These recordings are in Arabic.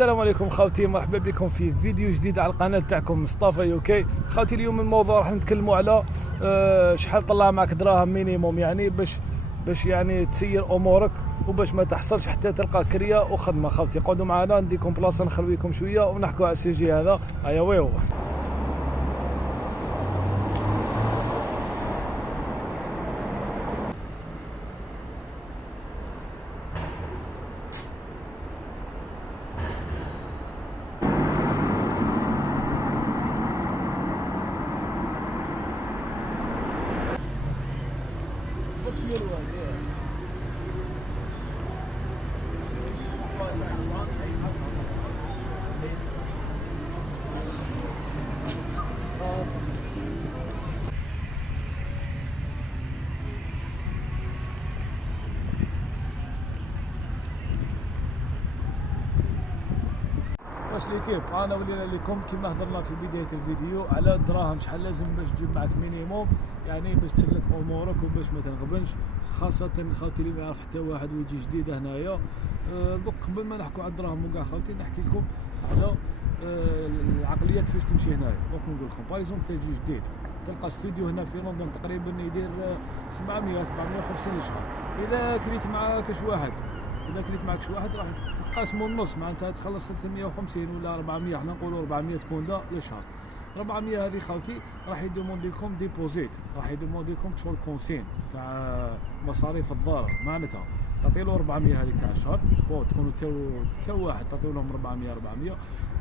السلام عليكم خوتي، مرحبا بكم في فيديو جديد على القناه تاعكم مصطفى يوكي. خوتي اليوم الموضوع راح نتكلموا على شحال طلع معك دراهم مينيموم، يعني باش يعني تسير امورك وباش ما تحصلش حتى تلقى كريه وخدمه. خوتي قعدوا معنا نديكم بلاصه نخلويكم شويه ونحكوا على السيجي هذا. ايا ويو واش ليكيب، انا ولينا لكم كما هضرنا في بدايه الفيديو على الدراهم شحال لازم باش تجيب معك مينيموم، يعني باش تسلك امورك وباش ما تنغبنش، خاصه خوتي اللي ما يعرف حتى واحد ويجي جديد هنايا. دوك قبل ما نحكوا على الدراهم وكاع خوتي نحكي لكم على العقليه كيفاش تمشي هنايا. دونك نقول لكم باغ اكزومبل تجي جديد تلقى استوديو هنا في لندن تقريبا يدير 750 للشهر. اذا كريت معاك شي واحد راح تتقاسموا النص، معناتها تخلص 350 ولا 400، حنا نقولوا 400 بوندا للشهر. 400 هذه خوتي راح يدوموندي لكم ديبوزيت، راح يدوموندي لكم شغل كونسين تاع مصاريف الدار، معناتها تعطي له 400 هذيك تاع الشهر، تكونوا تا واحد تعطيو لهم 400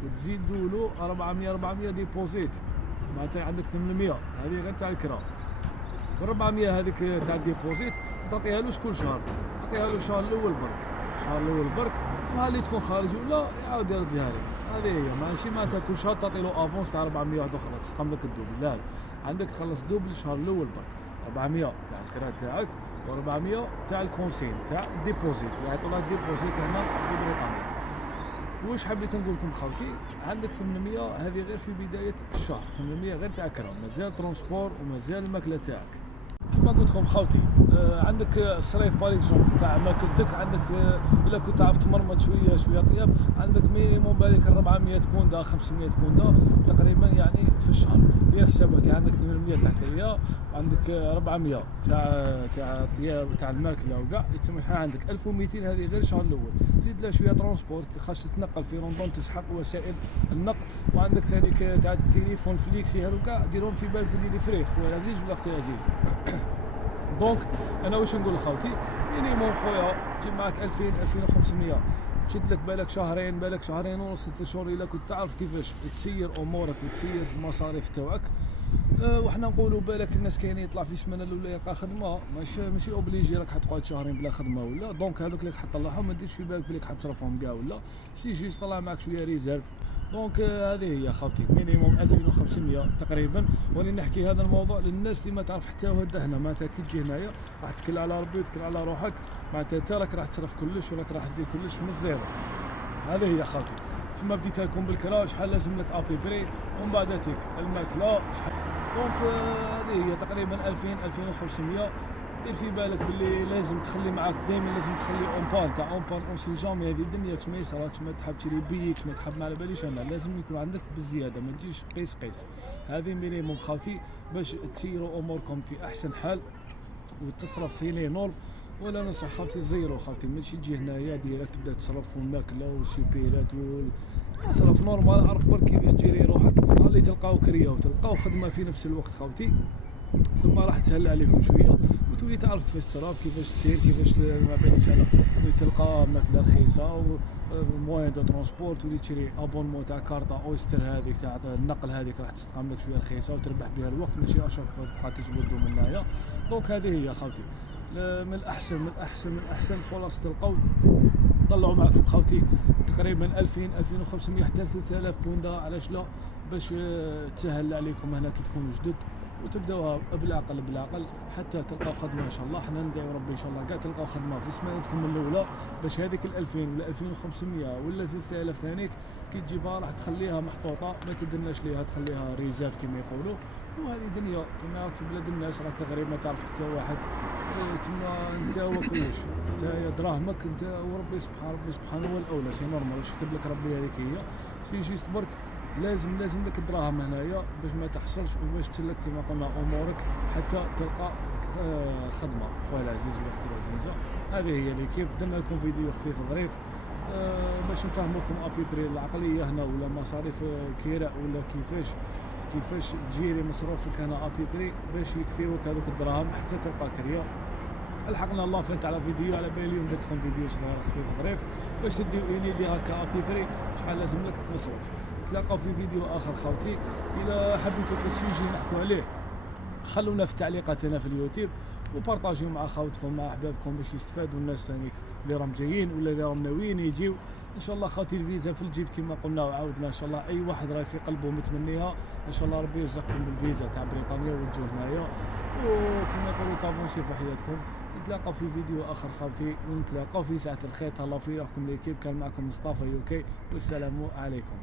وتزيدوا له 400 ديبوزيت، معناتها عندك 800 هذه غير تاع الكرا. و400 هذيك تاع الديبوزيت تعطيها له كل شهر، تعطيها له الشهر الاول برك، وها اللي تكون خارج ولا يعاود يردها لك. هذه هي ماشي معناتها كل شهر تعطي له افونس تاع 400 واحد اخرى تسقم لك الدوبل، لا عندك تخلص دوبل الشهر الاول برك، 400 تاع الكرا تاعك و400 تاع الكونسين تاع الديبوزيت، يعطوا لك ديبوزيت هنا في بريطانيا. واش حبيت نقول لكم خوتي، عندك 800 هذه غير في بدايه الشهر، 800 غير تاع كرا، مازال ترونسبور ومازال الماكله تاعك. كما قلت لكم خوتي عندك الصريف باريكزومبل تاع ماكلتك، عندك الا كنت تعرف تمرمط شويه طياب، عندك مينيموم بهذيك 400 بوندا 500 بوندا تقريبا يعني في الشهر. دير حسابك عندك 800 تاع كريه وعندك 400 تاع طياب تاع الماكله وكاع، يتسمى شحال عندك 1200 هذه غير الشهر الاول. زيد لها شويه ترونسبورت، خاصك تتنقل في لندن تسحق وسائل النقل، وعندك ثاني تاع التليفون فليكسي هذوكا ديرهم في بالك بلي فري خويا العزيز ولا اختي العزيز. دونك انا واش نقول لخوتي، مينيموم خويا تجيب معاك 2500 تشد لك بالك شهرين ونص 3 شهور، الا كنت تعرف كيفاش تسير امورك وتسير المصاريف تاعك. وحنا نقولوا بالك الناس كاين يطلع في السمانه الاولى يلقى خدمه، ماشي اوبليجي راك حتقعد شهرين بلا خدمه ولا. دونك هذوك اللي حتطلعهم ما ديرش في بالك بلي حتصرفهم كاع ولا سي جيست طلع معك شويه ريزيرف. دونك هذه هي خوتي مينيموم 2500 تقريبا. ولي نحكي هذا الموضوع للناس اللي ما تعرف حتى واحد هنا، معناتها كي تجي هنايا راح تكل على ربي وتكل على روحك، معناتها انت راك راح تصرف كلش وراك راح دير كلش من الزيرو. هذه هي خوتي. تسمى بديت لكم بالكرا شحال لازم لك ابي بري، ومن بعد تيك الماكله شحال. دونك هذه هي تقريبا 2500. دير في بالك باللي لازم تخلي معاك دائما، لازم تخلي اون بان اون سي جامي هذه الدنيا كش ما يصراكش، ما تحب تشري بيك ما تحب ما على باليش انا، لازم يكون عندك بالزياده، ما تجيش قيس. هذه مينيموم خوتي باش تسيروا اموركم في احسن حال وتصرف في لي نورم. ولا نصح خوتي زيرو خوتي، ماشي تجي هنايا ديريكت تبدا تصرف في الماكله والشيبيرات اصرف نورمال، عرف برك كيفاش تجيري روحك، اللي تلقاو كريه وتلقاو خدمه في نفس الوقت خوتي، ثم راح تسهل عليكم شويه وتولي تعرف كيفاش تصرف، كيفاش تسير، كيفاش ما بينش انا تلقى ماكله رخيصه وموان دو ترونسبور، تولي تشري ابونمون تاع كارطه اويستر هذيك تاع النقل، هذيك راح تستقام لك شويه رخيصه وتربح بها الوقت، ماشي اشاك تبقى تجبدو من هنايا. دونك هذه هي خوتي من الاحسن خلاصه القول طلعوا معكم خوتي تقريبا 2500 حتى 3000 بوندا، علاش لا، باش تسهل عليكم هنا كي تكونوا جدد وتبداوها بالعقل بالعقل حتى تلقاو خدمه ان شاء الله. حنا ندعيو ربي ان شاء الله كاع تلقاو خدمه في سمانتكم الاولى، باش هذيك ال 2000 ولا 2500 ولا 3000 ثانيك كي تجيبها راح تخليها محطوطه، ما تدناش ليها، تخليها ريزاف كما يقولوا. وهذه دنيا كما راك في بلاد الناس، راك غريب ما تعرف حتى واحد تما. انت هو كلش، انت يا دراهمك انت وربي سبحانه هو الاولى. سي نورمال واش كتب لك ربي، هذيك هي سي جيست برك. لازم لك الدراهم هنايا باش ما تحصلش وباش تسلك كما قلنا امورك حتى تلقى خدمه. خويا العزيز واختي العزيزه، هذه هي ليكيب. درنا لكم فيديو خفيف ظريف باش نفهموكم ابيبري العقليه هنا، ولا مصاريف كراء، ولا كيفاش تجيري مصروفك هنا ابيبري باش يكفيوك هذوك الدراهم حتى تلقى كريه. الحقنا الله فهمت على فيديو، على بالي اليوم درت لكم فيديو صغير خفيف ظريف باش تديو اون ايدي هكا ابيبري شحال لازم لك مصروف. نتلاقاو في فيديو اخر خوتي. الى حبيتوا السوجي نحكوا عليه خلونا في التعليقات هنا في اليوتيوب، وبارطاجيو مع خوتكم مع احبابكم باش يستفادوا الناس ثانيك اللي راهم جايين ولا اللي راهم ناويين يجيو. ان شاء الله خوتي الفيزا في الجيب كما قلنا وعاودنا. ان شاء الله اي واحد راه في قلبه متمنيها ان شاء الله ربي يرزقكم بالفيزا تاع بريطانيا وتجوا هنايا، وكما يقولوا طابونسي في حياتكم. نتلاقاو في فيديو اخر خوتي، ونتلاقاو في ساعه الخير. تهلاو في روحكم ليكيب. كان معكم مصطفى يوكي، والسلام عليكم.